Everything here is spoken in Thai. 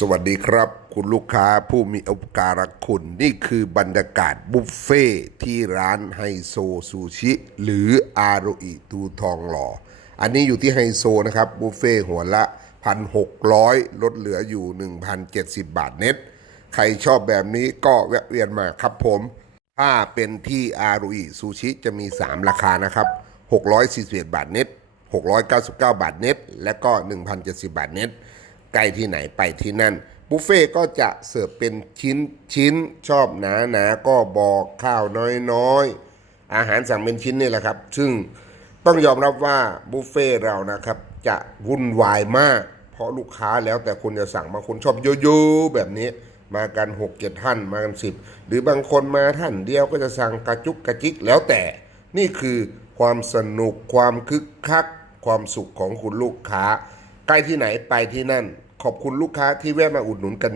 สวัสดีครับ คุณลูกค้าผู้มีอุปการะคุณ นี่คือบรรยากาศบุฟเฟ่ที่ร้านไฮโซซูชิ หรืออารุอิทูทองหล่อ อันนี้อยู่ที่ไฮโซนะครับ บุฟเฟ่หัวละ 1,600 ลดเหลืออยู่ 1,070 บาทเน็ต ใครชอบแบบนี้ก็แวะเวียนมาครับผม ถ้าเป็นที่อารุอิซูชิจะมี 3 ราคานะครับ 641 บาทเน็ต 699 บาทเน็ต และก็ 1,070 บาทเน็ต ใกล้ที่ไหนไปที่นั่นบุฟเฟ่ก็จะเสิร์ฟเป็นชิ้นชิ้นชอบหนาหนาก็บอกข้าวน้อยๆอาหารสั่งเป็นชิ้นนี่แหละครับ ซึ่งต้องยอมรับว่าบุฟเฟ่เรานะครับจะวุ่นวายมาก เพราะลูกค้าแล้วแต่คุณจะสั่งบางคนชอบเยอะๆแบบนี้มากัน6กเจ็ดท่านมากันสิบหรือบางคนมาท่านเดียวก็จะสั่งกระจุกกระจิกแล้วแต่ นี่คือความสนุกความคึกคัก ความสุขของคุณลูกค้าใกล้ที่ไหนไปที่นั่น ขอบคุณลูกค้าที่แวะมาอุดหนุนกัน